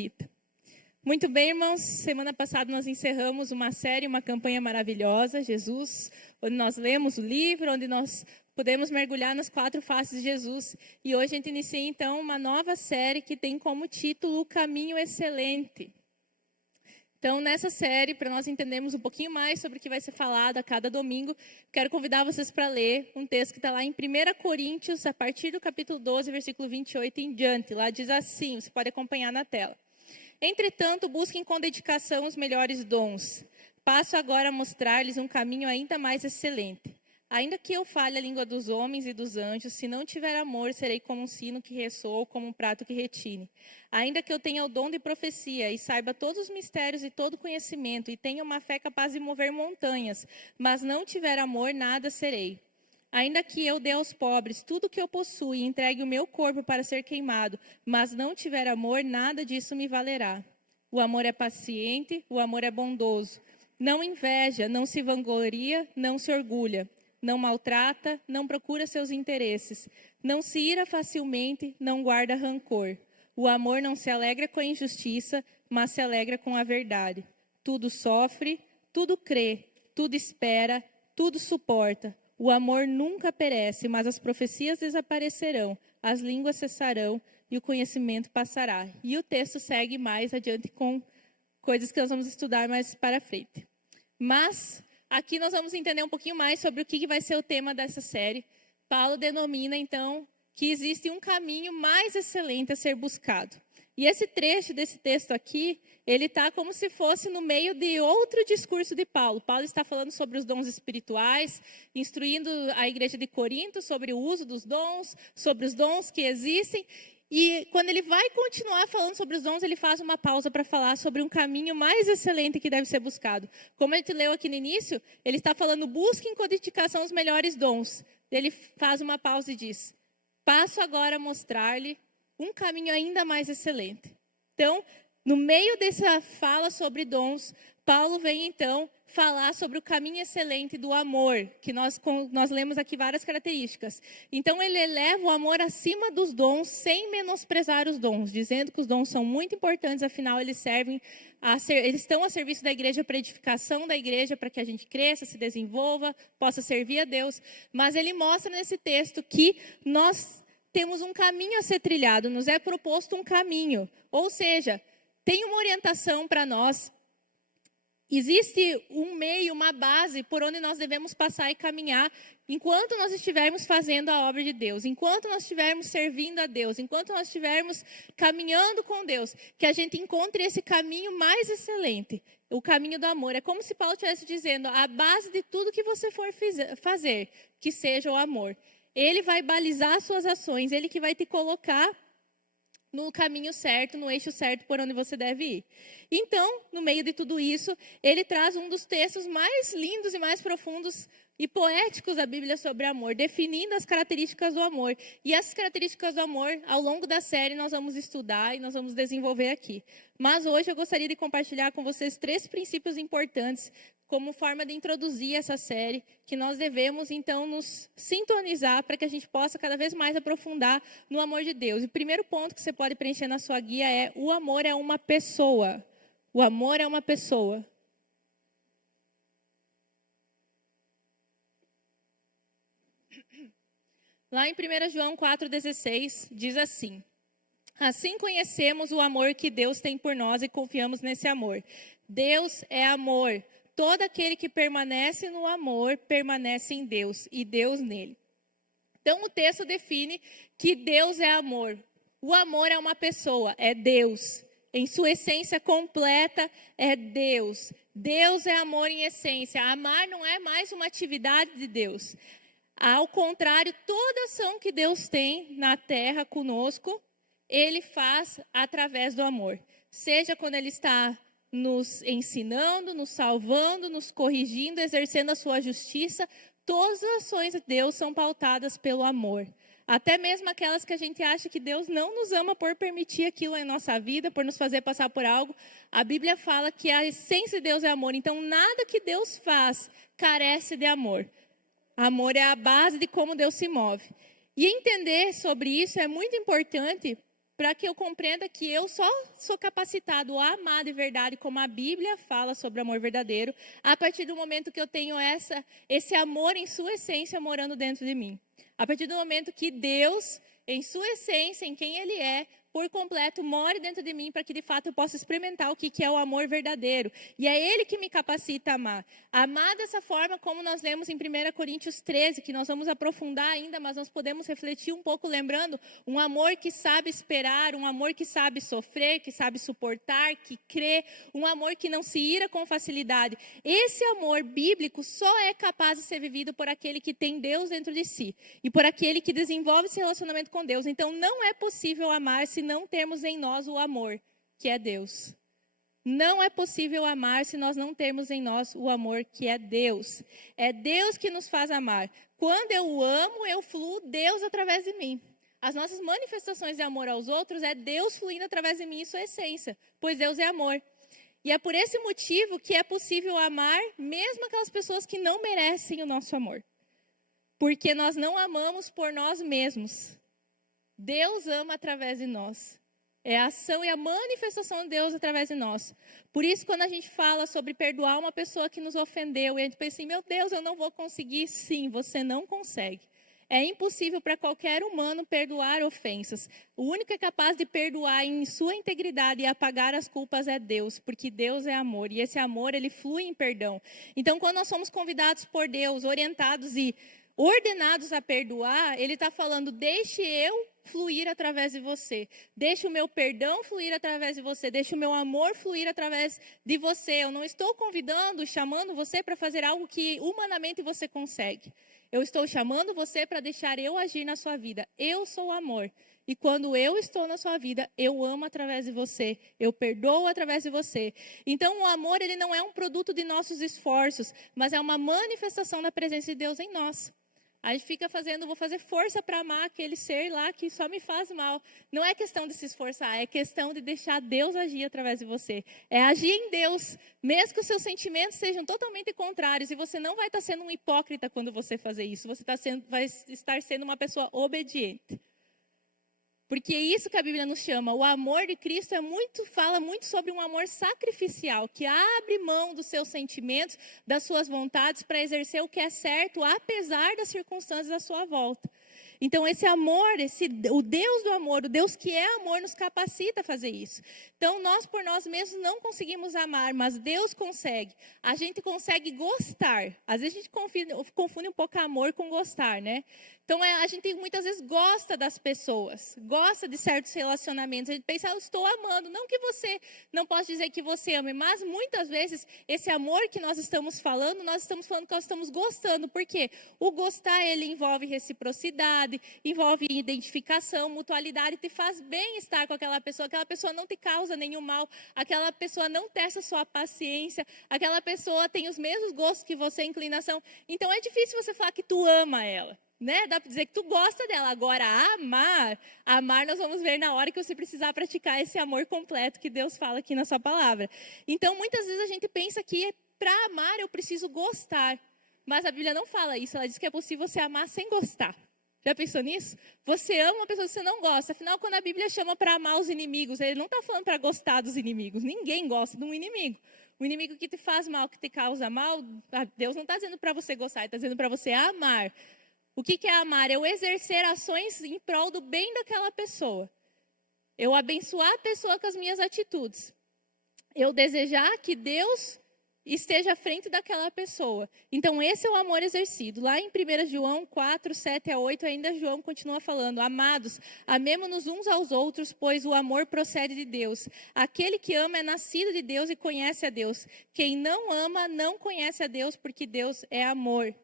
visita. Muito bem, irmãos, semana passada nós encerramos uma série, uma campanha maravilhosa, Jesus, onde nós lemos o livro, onde nós podemos mergulhar nas 4 faces de Jesus. E hoje a gente inicia então uma nova série que tem como título O Caminho Excelente. Então, nessa série, para nós entendermos um pouquinho mais sobre o que vai ser falado a cada domingo, quero convidar vocês para ler um texto que está lá em 1 Coríntios, a partir do capítulo 12, versículo 28 em diante. Lá diz assim, você pode acompanhar na tela. Entretanto, busquem com dedicação os melhores dons. Passo agora a mostrar-lhes um caminho ainda mais excelente. Ainda que eu fale a língua dos homens e dos anjos, se não tiver amor, serei como um sino que ressoa ou como um prato que retine. Ainda que eu tenha o dom de profecia e saiba todos os mistérios e todo conhecimento, e tenha uma fé capaz de mover montanhas, mas não tiver amor, nada serei. Ainda que eu dê aos pobres tudo o que eu possuo e entregue o meu corpo para ser queimado, mas não tiver amor, nada disso me valerá. O amor é paciente, o amor é bondoso. Não inveja, não se vangloria, não se orgulha. Não maltrata, não procura seus interesses. Não se ira facilmente, não guarda rancor. O amor não se alegra com a injustiça, mas se alegra com a verdade. Tudo sofre, tudo crê, tudo espera, tudo suporta. O amor nunca perece, mas as profecias desaparecerão, as línguas cessarão e o conhecimento passará. E o texto segue mais adiante com coisas que nós vamos estudar mais para frente. Mas aqui nós vamos entender um pouquinho mais sobre o que vai ser o tema dessa série. Paulo denomina, então, que existe um caminho mais excelente a ser buscado. E esse trecho desse texto aqui, ele está como se fosse no meio de outro discurso de Paulo. Paulo está falando sobre os dons espirituais, instruindo a igreja de Corinto sobre o uso dos dons, sobre os dons que existem. E quando ele vai continuar falando sobre os dons, ele faz uma pausa para falar sobre um caminho mais excelente que deve ser buscado. Como a gente leu aqui no início, ele está falando, busquem com dedicação os melhores dons. Ele faz uma pausa e diz, passo agora a mostrar-lhe um caminho ainda mais excelente. Então, no meio dessa fala sobre dons, Paulo vem então falar sobre o caminho excelente do amor, que nós lemos aqui várias características. Então, ele eleva o amor acima dos dons, sem menosprezar os dons, dizendo que os dons são muito importantes, afinal, eles estão a serviço da igreja para a edificação da igreja, para que a gente cresça, se desenvolva, possa servir a Deus. Mas ele mostra nesse texto que nós temos um caminho a ser trilhado, nos é proposto um caminho. Ou seja, tem uma orientação para nós. Existe um meio, uma base por onde nós devemos passar e caminhar enquanto nós estivermos fazendo a obra de Deus, enquanto nós estivermos servindo a Deus, enquanto nós estivermos caminhando com Deus, que a gente encontre esse caminho mais excelente, o caminho do amor. É como se Paulo estivesse dizendo, a base de tudo que você for fazer, que seja o amor. Ele vai balizar suas ações, ele que vai te colocar no caminho certo, no eixo certo por onde você deve ir. Então, no meio de tudo isso, ele traz um dos textos mais lindos e mais profundos e poéticos da Bíblia sobre amor, definindo as características do amor. E essas características do amor, ao longo da série, nós vamos estudar e nós vamos desenvolver aqui. Mas hoje eu gostaria de compartilhar com vocês 3 princípios importantes como forma de introduzir essa série, que nós devemos, então, nos sintonizar para que a gente possa cada vez mais aprofundar no amor de Deus. E o primeiro ponto que você pode preencher na sua guia é: o amor é uma pessoa. O amor é uma pessoa. Lá em 1 João 4,16, diz assim: assim conhecemos o amor que Deus tem por nós e confiamos nesse amor. Deus é amor. Todo aquele que permanece no amor, permanece em Deus e Deus nele. Então, o texto define que Deus é amor. O amor é uma pessoa, é Deus. Em sua essência completa, é Deus. Deus é amor em essência. Amar não é mais uma atividade de Deus. Ao contrário, toda ação que Deus tem na terra conosco, Ele faz através do amor. Seja quando Ele está nos ensinando, nos salvando, nos corrigindo, exercendo a sua justiça, todas as ações de Deus são pautadas pelo amor. Até mesmo aquelas que a gente acha que Deus não nos ama por permitir aquilo em nossa vida, por nos fazer passar por algo. A Bíblia fala que a essência de Deus é amor, então nada que Deus faz carece de amor. Amor é a base de como Deus se move. E entender sobre isso é muito importante para que eu compreenda que eu só sou capacitado a amar de verdade, como a Bíblia fala sobre amor verdadeiro, a partir do momento que eu tenho esse amor em sua essência morando dentro de mim. A partir do momento que Deus, em sua essência, em quem Ele é, por completo, more dentro de mim para que, de fato, eu possa experimentar o que é o amor verdadeiro. E é Ele que me capacita a amar. Amar dessa forma, como nós lemos em 1 Coríntios 13, que nós vamos aprofundar ainda, mas nós podemos refletir um pouco lembrando um amor que sabe esperar, um amor que sabe sofrer, que sabe suportar, que crê, um amor que não se ira com facilidade. Esse amor bíblico só é capaz de ser vivido por aquele que tem Deus dentro de si e por aquele que desenvolve esse relacionamento com Deus. Então, não é possível amar se não termos em nós o amor, que é Deus. Não é possível amar se nós não termos em nós o amor, que é Deus. É Deus que nos faz amar. Quando eu amo, eu fluo Deus através de mim. As nossas manifestações de amor aos outros é Deus fluindo através de mim em sua essência, pois Deus é amor. E é por esse motivo que é possível amar mesmo aquelas pessoas que não merecem o nosso amor. Porque nós não amamos por nós mesmos. Deus ama através de nós. É a ação e a manifestação de Deus através de nós. Por isso, quando a gente fala sobre perdoar uma pessoa que nos ofendeu, e a gente pensa assim, meu Deus, eu não vou conseguir. Sim, você não consegue. É impossível para qualquer humano perdoar ofensas. O único que é capaz de perdoar em sua integridade e apagar as culpas é Deus, porque Deus é amor. E esse amor, ele flui em perdão. Então, quando nós somos convidados por Deus, orientados e ordenados a perdoar, ele está falando, deixe eu fluir através de você. Deixe o meu perdão fluir através de você. Deixe o meu amor fluir através de você. Eu não estou convidando, chamando você para fazer algo que humanamente você consegue. Eu estou chamando você para deixar eu agir na sua vida. Eu sou amor. E quando eu estou na sua vida, eu amo através de você. Eu perdoo através de você. Então, o amor, ele não é um produto de nossos esforços, mas é uma manifestação da presença de Deus em nós. A gente fica vou fazer força para amar aquele ser lá que só me faz mal. Não é questão de se esforçar, é questão de deixar Deus agir através de você. É agir em Deus, mesmo que os seus sentimentos sejam totalmente contrários. E você não vai estar sendo um hipócrita quando você fazer isso. Você vai estar sendo uma pessoa obediente. Porque é isso que a Bíblia nos chama. O amor de Cristo fala muito sobre um amor sacrificial, que abre mão dos seus sentimentos, das suas vontades, para exercer o que é certo, apesar das circunstâncias à sua volta. Então, esse amor, o Deus do amor, o Deus que é amor, nos capacita a fazer isso. Então, nós por nós mesmos não conseguimos amar, mas Deus consegue. A gente consegue gostar. Às vezes a gente confunde um pouco amor com gostar, né? Então, a gente muitas vezes gosta das pessoas, gosta de certos relacionamentos. A gente pensa, eu estou amando. Não que você não possa dizer que você ame, mas muitas vezes esse amor que nós estamos falando que nós estamos gostando. Por quê? O gostar, ele envolve reciprocidade, envolve identificação, mutualidade, te faz bem estar com aquela pessoa não te causa nenhum mal, aquela pessoa não testa sua paciência, aquela pessoa tem os mesmos gostos que você, inclinação. Então, é difícil você falar que tu ama ela. Né? Dá para dizer que tu gosta dela. Agora, amar nós vamos ver na hora que você precisar praticar esse amor completo que Deus fala aqui na sua palavra. Então, muitas vezes a gente pensa que para amar eu preciso gostar. Mas a Bíblia não fala isso. Ela diz que é possível você amar sem gostar. Já pensou nisso? Você ama uma pessoa que você não gosta. Afinal, quando a Bíblia chama para amar os inimigos, ele não está falando para gostar dos inimigos. Ninguém gosta de um inimigo. O inimigo que te faz mal, que te causa mal, Deus não está dizendo para você gostar, ele está dizendo para você amar. O que é amar? É eu exercer ações em prol do bem daquela pessoa. Eu abençoar a pessoa com as minhas atitudes. Eu desejar que Deus esteja à frente daquela pessoa. Então, esse é o amor exercido. Lá em 1 João 4, 7 a 8, ainda João continua falando. Amados, amemo-nos uns aos outros, pois o amor procede de Deus. Aquele que ama é nascido de Deus e conhece a Deus. Quem não ama não conhece a Deus, porque Deus é amor.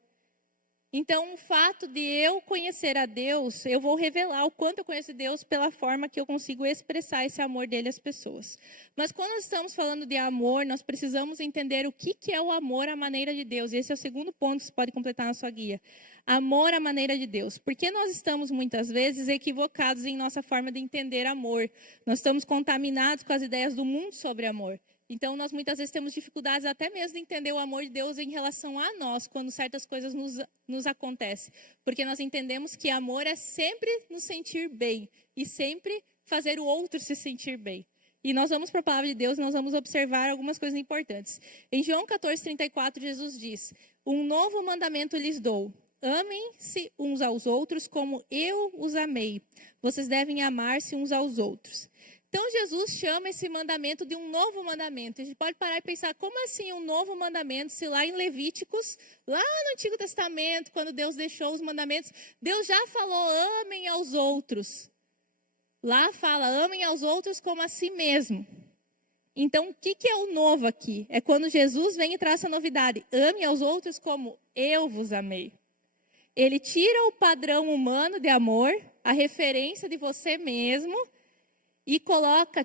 Então, o fato de eu conhecer a Deus, eu vou revelar o quanto eu conheço Deus pela forma que eu consigo expressar esse amor dele às pessoas. Mas quando nós estamos falando de amor, nós precisamos entender o que é o amor à maneira de Deus. E esse é o segundo ponto que você pode completar na sua guia. Amor à maneira de Deus. Porque nós estamos, muitas vezes, equivocados em nossa forma de entender amor. Nós estamos contaminados com as ideias do mundo sobre amor. Então, nós muitas vezes temos dificuldades até mesmo de entender o amor de Deus em relação a nós, quando certas coisas nos acontecem. Porque nós entendemos que amor é sempre nos sentir bem e sempre fazer o outro se sentir bem. E nós vamos para a palavra de Deus e nós vamos observar algumas coisas importantes. Em João 14:34, Jesus diz: um novo mandamento lhes dou. Amem-se uns aos outros como eu os amei. Vocês devem amar-se uns aos outros. Então, Jesus chama esse mandamento de um novo mandamento. A gente pode parar e pensar, como assim um novo mandamento? Se lá em Levíticos, lá no Antigo Testamento, quando Deus deixou os mandamentos, Deus já falou, amem aos outros. Lá fala, amem aos outros como a si mesmo. Então, o que é o novo aqui? É quando Jesus vem e traz essa novidade. Ame aos outros como eu vos amei. Ele tira o padrão humano de amor, a referência de você mesmo, e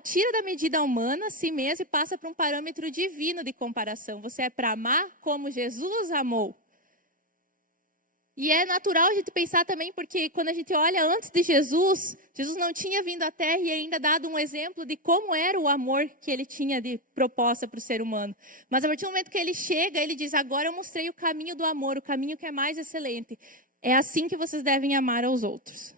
tira da medida humana, si mesmo, e passa para um parâmetro divino de comparação. Você é para amar como Jesus amou. E é natural a gente pensar também, porque quando a gente olha antes de Jesus, Jesus não tinha vindo à Terra e ainda dado um exemplo de como era o amor que ele tinha de proposta para o ser humano. Mas a partir do momento que ele chega, ele diz, agora eu mostrei o caminho do amor, o caminho que é mais excelente. É assim que vocês devem amar aos outros.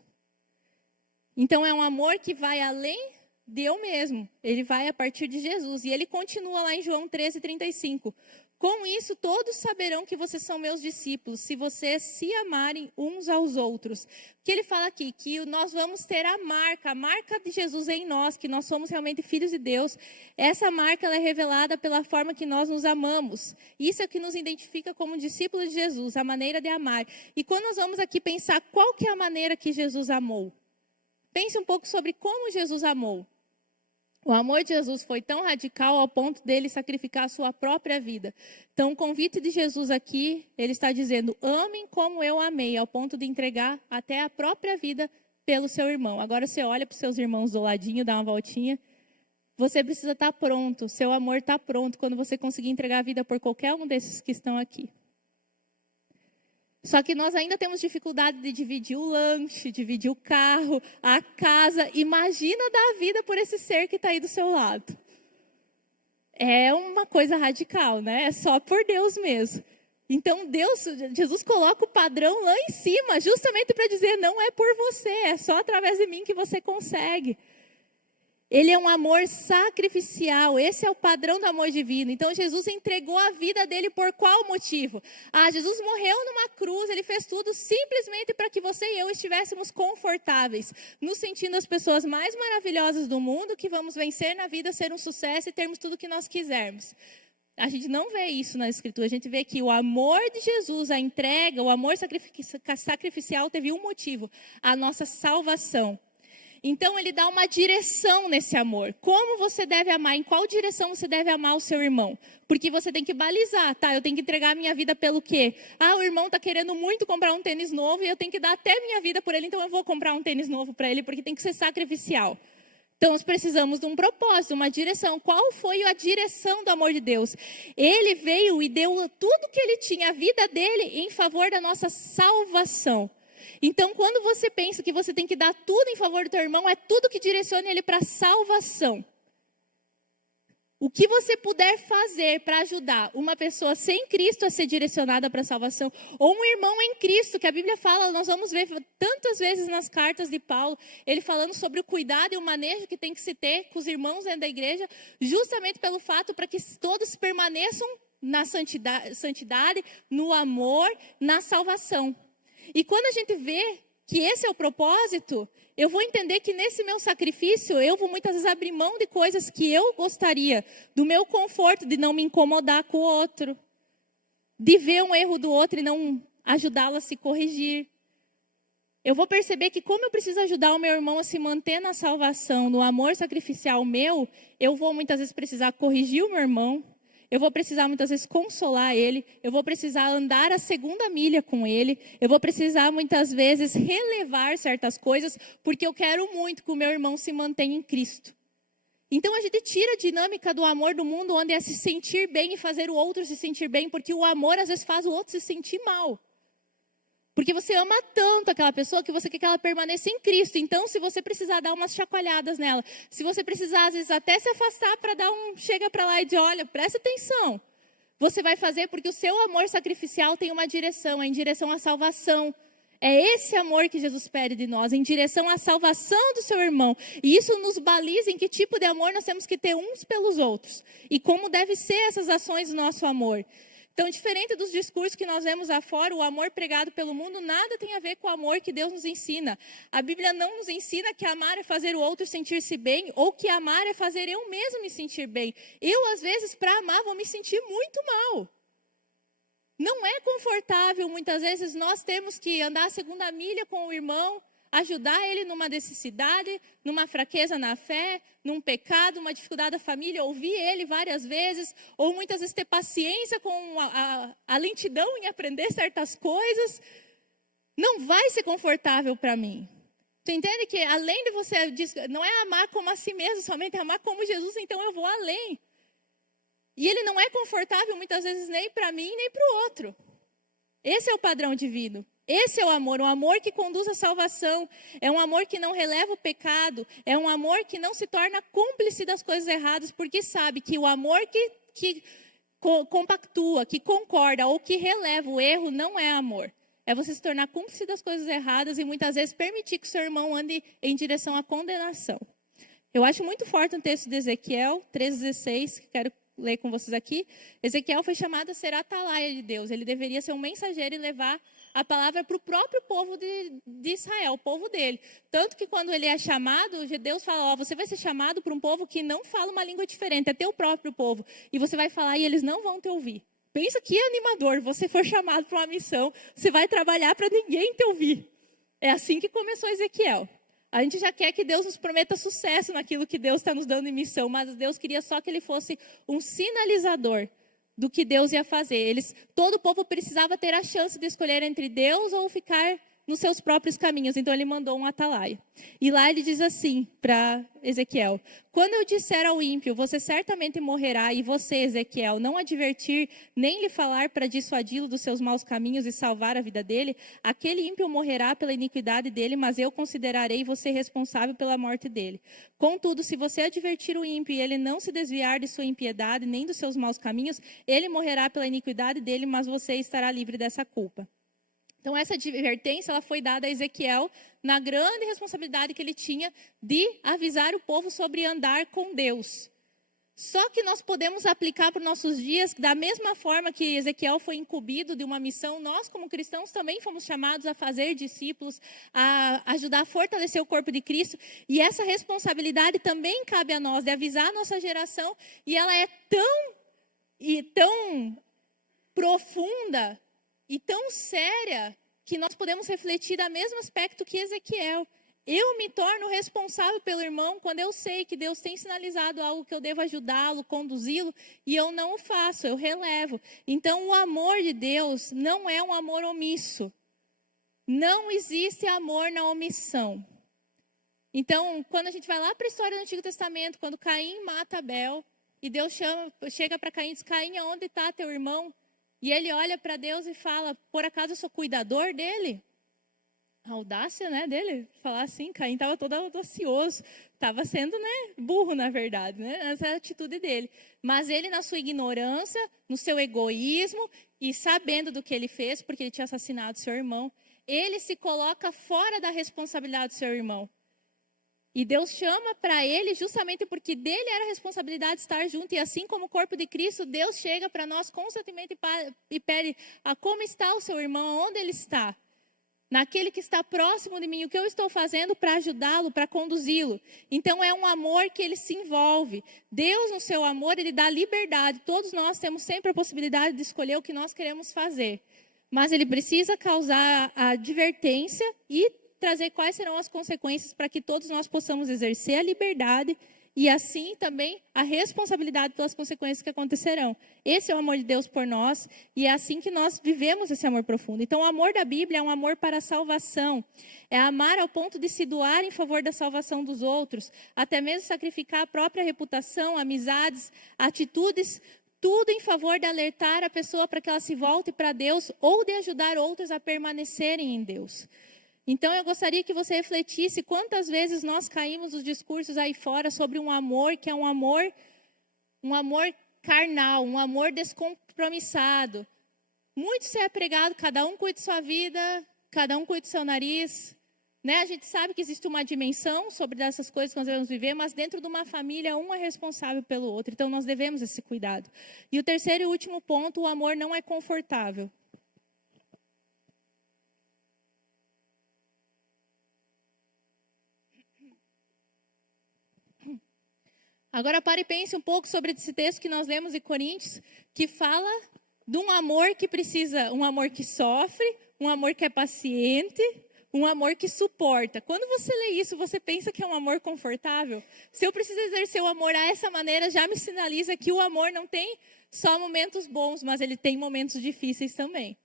Então é um amor que vai além de eu mesmo. Ele vai a partir de Jesus. E ele continua lá em João 13:35. Com isso, todos saberão que vocês são meus discípulos, se vocês se amarem uns aos outros. O que ele fala aqui? Que nós vamos ter a marca de Jesus em nós, que nós somos realmente filhos de Deus. Essa marca ela é revelada pela forma que nós nos amamos. Isso é o que nos identifica como discípulos de Jesus, a maneira de amar. E quando nós vamos aqui pensar qual que é a maneira que Jesus amou, pense um pouco sobre como Jesus amou. O amor de Jesus foi tão radical ao ponto dele sacrificar a sua própria vida. Então, o convite de Jesus aqui, ele está dizendo, amem como eu amei, ao ponto de entregar até a própria vida pelo seu irmão. Agora você olha para os seus irmãos do ladinho, dá uma voltinha. Você precisa estar pronto, seu amor está pronto quando você conseguir entregar a vida por qualquer um desses que estão aqui. Só que nós ainda temos dificuldade de dividir o lanche, dividir o carro, a casa. Imagina dar a vida por esse ser que está aí do seu lado. É uma coisa radical, né? É só por Deus mesmo. Então Jesus coloca o padrão lá em cima, justamente para dizer, não é por você, é só através de mim que você consegue. Ele é um amor sacrificial, esse é o padrão do amor divino. Então Jesus entregou a vida dele por qual motivo? Jesus morreu numa cruz, ele fez tudo simplesmente para que você e eu estivéssemos confortáveis, nos sentindo as pessoas mais maravilhosas do mundo, que vamos vencer na vida, ser um sucesso e termos tudo o que nós quisermos. A gente não vê isso na Escritura, a gente vê que o amor de Jesus, a entrega, o amor sacrificial teve um motivo, a nossa salvação. Então, ele dá uma direção nesse amor. Como você deve amar? Em qual direção você deve amar o seu irmão? Porque você tem que balizar, tá? Eu tenho que entregar a minha vida pelo quê? O irmão está querendo muito comprar um tênis novo e eu tenho que dar até minha vida por ele, então eu vou comprar um tênis novo para ele, porque tem que ser sacrificial. Então, nós precisamos de um propósito, uma direção. Qual foi a direção do amor de Deus? Ele veio e deu tudo que ele tinha, a vida dele, em favor da nossa salvação. Então, quando você pensa que você tem que dar tudo em favor do teu irmão, é tudo que direciona ele para a salvação. O que você puder fazer para ajudar uma pessoa sem Cristo a ser direcionada para a salvação, ou um irmão em Cristo, que a Bíblia fala, nós vamos ver tantas vezes nas cartas de Paulo, ele falando sobre o cuidado e o manejo que tem que se ter com os irmãos dentro da igreja, justamente pelo fato para que todos permaneçam na santidade, no amor, na salvação. E quando a gente vê que esse é o propósito, eu vou entender que nesse meu sacrifício, eu vou muitas vezes abrir mão de coisas que eu gostaria, do meu conforto, de não me incomodar com o outro, de ver um erro do outro e não ajudá-lo a se corrigir. Eu vou perceber que como eu preciso ajudar o meu irmão a se manter na salvação, no amor sacrificial meu, eu vou muitas vezes precisar corrigir o meu irmão, eu vou precisar muitas vezes consolar ele, eu vou precisar andar a segunda milha com ele, eu vou precisar muitas vezes relevar certas coisas, porque eu quero muito que o meu irmão se mantenha em Cristo. Então a gente tira a dinâmica do amor do mundo, onde é se sentir bem e fazer o outro se sentir bem, porque o amor às vezes faz o outro se sentir mal. Porque você ama tanto aquela pessoa que você quer que ela permaneça em Cristo. Então, se você precisar dar umas chacoalhadas nela, se você precisar, às vezes, até se afastar para dar chega para lá e dizer, olha, presta atenção. Você vai fazer porque o seu amor sacrificial tem uma direção, é em direção à salvação. É esse amor que Jesus pede de nós, em direção à salvação do seu irmão. E isso nos baliza em que tipo de amor nós temos que ter uns pelos outros. E como devem ser essas ações do nosso amor. Então, diferente dos discursos que nós vemos afora, o amor pregado pelo mundo nada tem a ver com o amor que Deus nos ensina. A Bíblia não nos ensina que amar é fazer o outro sentir-se bem, ou que amar é fazer eu mesmo me sentir bem. Eu, às vezes, para amar, vou me sentir muito mal. Não é confortável, muitas vezes, nós temos que andar a segunda milha com o irmão, ajudar ele numa necessidade, numa fraqueza na fé, num pecado, uma dificuldade da família, ouvir ele várias vezes, ou muitas vezes ter paciência com a lentidão em aprender certas coisas. Não vai ser confortável para mim. Tu entende que além de você, não é amar como a si mesmo, somente amar como Jesus, então eu vou além. E ele não é confortável muitas vezes nem para mim, nem para o outro. Esse é o padrão divino. Esse é o amor que conduz à salvação. É um amor que não releva o pecado. É um amor que não se torna cúmplice das coisas erradas, porque sabe que o amor que compactua, que concorda ou que releva o erro não é amor. É você se tornar cúmplice das coisas erradas e muitas vezes permitir que o seu irmão ande em direção à condenação. Eu acho muito forte um texto de Ezequiel 3,16, que quero ler com vocês aqui. Ezequiel foi chamado a ser atalaia de Deus. Ele deveria ser um mensageiro e levar a palavra para o próprio povo de Israel, o povo dele. Tanto que quando ele é chamado, Deus fala, você vai ser chamado para um povo que não fala uma língua diferente, é teu próprio povo. E você vai falar e eles não vão te ouvir. Pensa que animador, você for chamado para uma missão, você vai trabalhar para ninguém te ouvir. É assim que começou Ezequiel. A gente já quer que Deus nos prometa sucesso naquilo que Deus está nos dando em missão, mas Deus queria só que ele fosse um sinalizador do que Deus ia fazer. Todo o povo precisava ter a chance de escolher entre Deus ou ficar nos seus próprios caminhos. Então ele mandou um atalaia. E lá ele diz assim para Ezequiel: quando eu disser ao ímpio, você certamente morrerá, e você, Ezequiel, não advertir, nem lhe falar para dissuadi-lo dos seus maus caminhos e salvar a vida dele, aquele ímpio morrerá pela iniquidade dele, mas eu considerarei você responsável pela morte dele. Contudo, se você advertir o ímpio e ele não se desviar de sua impiedade, nem dos seus maus caminhos, ele morrerá pela iniquidade dele, mas você estará livre dessa culpa. Então, essa advertência ela foi dada a Ezequiel na grande responsabilidade que ele tinha de avisar o povo sobre andar com Deus. Só que nós podemos aplicar para os nossos dias, da mesma forma que Ezequiel foi incumbido de uma missão, nós como cristãos também fomos chamados a fazer discípulos, a ajudar a fortalecer o corpo de Cristo. E essa responsabilidade também cabe a nós, de avisar a nossa geração. E ela é tão profunda e tão séria que nós podemos refletir do mesmo aspecto que Ezequiel. Eu me torno responsável pelo irmão quando eu sei que Deus tem sinalizado algo que eu devo ajudá-lo, conduzi-lo, e eu não o faço, eu relevo. Então, o amor de Deus não é um amor omisso. Não existe amor na omissão. Então, quando a gente vai lá para a história do Antigo Testamento, quando Caim mata Abel, e Deus chega para Caim e diz: Caim, aonde está teu irmão? E ele olha para Deus e fala: por acaso eu sou cuidador dele? A audácia, né, dele, falar assim. Caim estava todo audacioso, estava sendo, burro, na verdade, essa é a atitude dele. Mas ele, na sua ignorância, no seu egoísmo, e sabendo do que ele fez, porque ele tinha assassinado seu irmão, ele se coloca fora da responsabilidade do seu irmão. E Deus chama para ele justamente porque dele era a responsabilidade de estar junto. E assim como o corpo de Cristo, Deus chega para nós constantemente e pede: como está o seu irmão, onde ele está? Naquele que está próximo de mim, o que eu estou fazendo para ajudá-lo, para conduzi-lo. Então é um amor que ele se envolve. Deus, no seu amor, ele dá liberdade. Todos nós temos sempre a possibilidade de escolher o que nós queremos fazer. Mas ele precisa causar a advertência e trazer quais serão as consequências para que todos nós possamos exercer a liberdade e assim também a responsabilidade pelas consequências que acontecerão. Esse é o amor de Deus por nós e é assim que nós vivemos esse amor profundo. Então, o amor da Bíblia é um amor para a salvação. É amar ao ponto de se doar em favor da salvação dos outros, até mesmo sacrificar a própria reputação, amizades, atitudes, tudo em favor de alertar a pessoa para que ela se volte para Deus ou de ajudar outros a permanecerem em Deus. Então, eu gostaria que você refletisse quantas vezes nós caímos nos discursos aí fora sobre um amor que é um amor carnal, um amor descompromissado. Muito se é pregado, cada um cuide de sua vida, cada um cuida do seu nariz, né? A gente sabe que existe uma dimensão sobre essas coisas que nós devemos viver, mas dentro de uma família, um é responsável pelo outro. Então, nós devemos esse cuidado. E o terceiro e último ponto, o amor não é confortável. Agora pare e pense um pouco sobre esse texto que nós lemos em Coríntios, que fala de um amor que precisa, um amor que sofre, um amor que é paciente, um amor que suporta. Quando você lê isso, você pensa que é um amor confortável? Se eu preciso exercer o amor dessa maneira, já me sinaliza que o amor não tem só momentos bons, mas ele tem momentos difíceis também.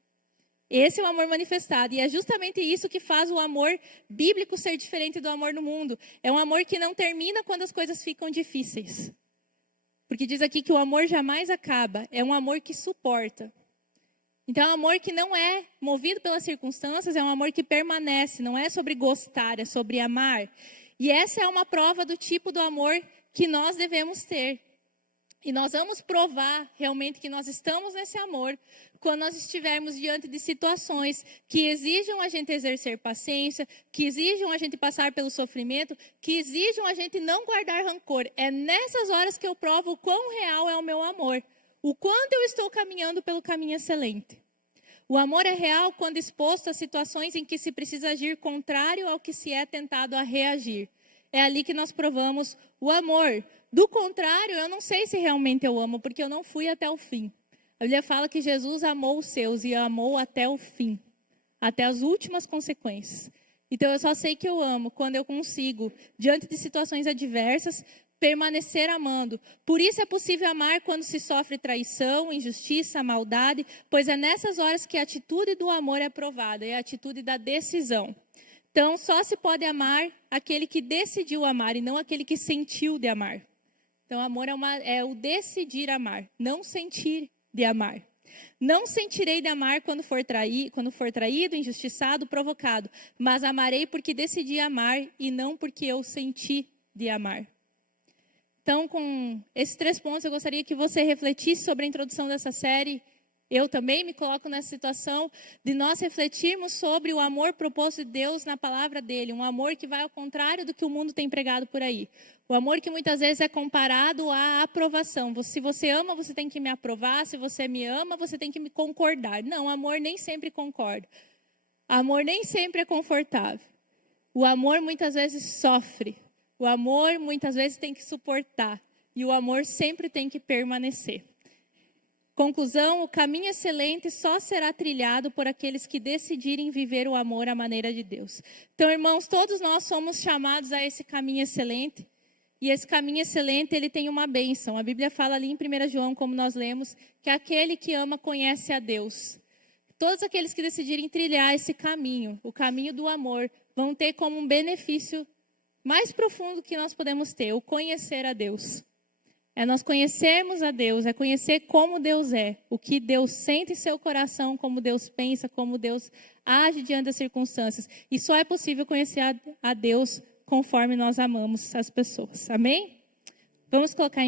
Esse é o amor manifestado, e é justamente isso que faz o amor bíblico ser diferente do amor no mundo. É um amor que não termina quando as coisas ficam difíceis. Porque diz aqui que o amor jamais acaba, é um amor que suporta. Então é um amor que não é movido pelas circunstâncias, é um amor que permanece, não é sobre gostar, é sobre amar. E essa é uma prova do tipo do amor que nós devemos ter. E nós vamos provar realmente que nós estamos nesse amor quando nós estivermos diante de situações que exijam a gente exercer paciência, que exijam a gente passar pelo sofrimento, que exijam a gente não guardar rancor. É nessas horas que eu provo o quão real é o meu amor, o quanto eu estou caminhando pelo caminho excelente. O amor é real quando exposto a situações em que se precisa agir contrário ao que se é tentado a reagir. É ali que nós provamos o amor. Do contrário, eu não sei se realmente eu amo, porque eu não fui até o fim. A Bíblia fala que Jesus amou os seus e amou até o fim, até as últimas consequências. Então, eu só sei que eu amo quando eu consigo, diante de situações adversas, permanecer amando. Por isso é possível amar quando se sofre traição, injustiça, maldade, pois é nessas horas que a atitude do amor é provada, é a atitude da decisão. Então, só se pode amar aquele que decidiu amar e não aquele que sentiu de amar. Então, amor é o decidir amar, não sentir de amar. Não sentirei de amar quando for traído, injustiçado, provocado, mas amarei porque decidi amar e não porque eu senti de amar. Então, com esses 3 pontos, eu gostaria que você refletisse sobre a introdução dessa série. Eu também me coloco nessa situação de nós refletirmos sobre o amor proposto de Deus na palavra dele. Um amor que vai ao contrário do que o mundo tem pregado por aí. O amor que muitas vezes é comparado à aprovação. Se você ama, você tem que me aprovar. Se você me ama, você tem que me concordar. Não, amor nem sempre concorda. Amor nem sempre é confortável. O amor muitas vezes sofre. O amor muitas vezes tem que suportar. E o amor sempre tem que permanecer. Conclusão, o caminho excelente só será trilhado por aqueles que decidirem viver o amor à maneira de Deus. Então, irmãos, todos nós somos chamados a esse caminho excelente. E esse caminho excelente, ele tem uma bênção. A Bíblia fala ali em 1 João, como nós lemos, que aquele que ama conhece a Deus. Todos aqueles que decidirem trilhar esse caminho, o caminho do amor, vão ter como um benefício mais profundo que nós podemos ter, o conhecer a Deus. É nós conhecermos a Deus, é conhecer como Deus é, o que Deus sente em seu coração, como Deus pensa, como Deus age diante das circunstâncias. E só é possível conhecer a Deus conforme nós amamos as pessoas. Amém? Vamos colocar em